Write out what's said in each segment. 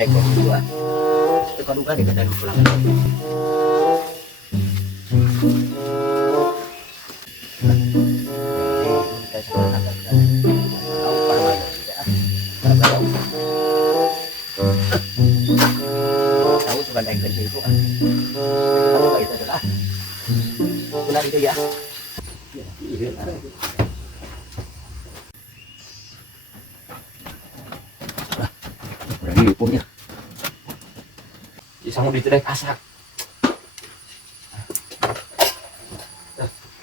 ekor dua ekor dua di kata pulang tahu sebagai kerja itu kan tahu itu adalah benar itu ya. Berani punya isang mo dito dahil kasak.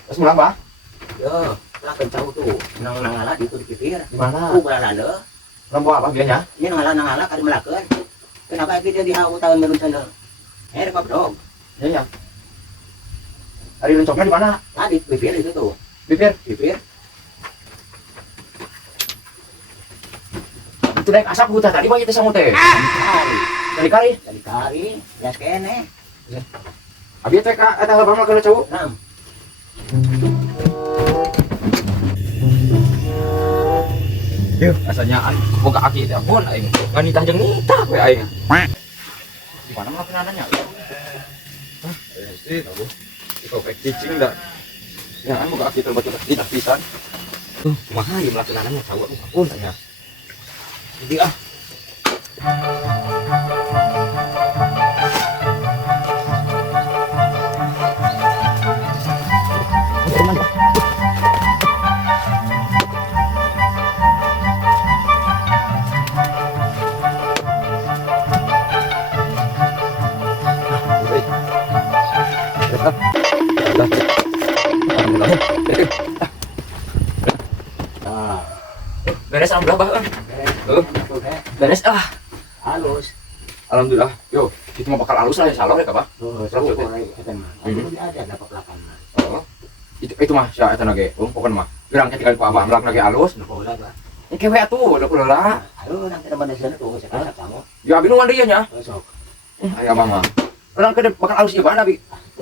Terus mulang ba? Yo, wala kang tahu tuh nang nangala dito di pipir. Di mana? Wala lalo. Lambo apa biasanya? Ini nangala kada malakan. Kenapa kita dihawu tahun meron sana? Ka dog. Iya ya. Ari loncoknya di mana? Tadi pipir itu tuh. Bibir. Pipir. Itu dahil kasak buta tadi ba kita sa mote? Kari. Dari kari. Dari kari. Ya kene. Abi teh ka eta hal kana cowok. Nam. Yo, asanya boga aki teh pun aing. Nganitah jeung nitah we aing. Di mana mah penananya? Hah? Sih tahu. Iko pek cicing dah. Ya, an boga aki teh batu tidak pisan. Kumaha ieu melaksanaanna cawak pun tanya. Jadi Beres am berapa? Beres ah. halus. Alhamdulillah. Yo, kita mau bakal halus lah insyaallah ya, Pak. Satu orang itu mah. Ada dapat lapan mah. Oh. Itu mah sia eta nage. Pokoknya mah. Gerang ketika ku abah melak nage halus. Bola ba. Engke we atuh, udah lah. Ayo nanti teman sana tuh sekarang kamu. Ya abi nu dia nya. Besok. Aya mama. Orang ke bakal halus ieu mana bi?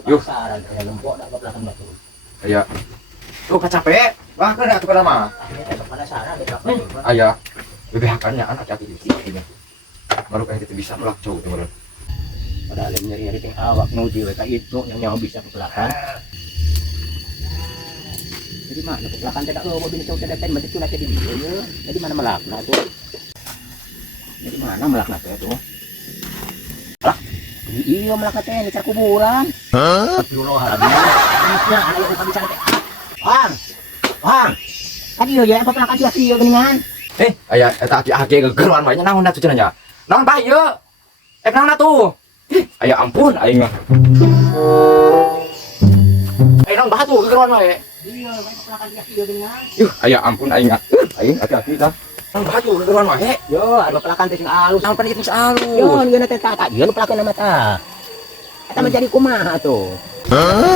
Yuh. Saran saya lempok dapat lapan batu. Aya. Tuh capek. Bahkan atuh kana mah. Akhirnya kepada saran di belakang. Aya. Bebehakannya anak hati di sini. Baru kayak itu bisa melak cowok teman. Padahal nyari-nyari teh awak nuju eta itu yang nyawa bisa ke belakang. Jadi mana ke belakang tidak mau bini cowok tidak pengen betul aja di dia. Jadi mana melakna tuh? Jadi mana melakna tuh? Lah, iya melakna teh di kuburan. Hah? Astagfirullahaladzim. Nah, anak yang bisa teh. Bang. Tadi ya apa pelakan sia-sia geningan? Aya eta aki gegeruan bae nya naon atuh cenah nya. Naon bae ieu? Naon atuh? Aya ampun aing mah. Naon bae atuh gegeruan bae? Iya, pelakan sia-sia geningan. Yuh, aya ampun aing mah. Aing hati-hati tah. Naon bae atuh gegeruan bae? Yo, ada pelakan teh sing alus. Naon pan itu alus? Yo, ngeuna teh tata. Ieu pelakan nama tah. Eta menjadi kumaha tuh? Hah?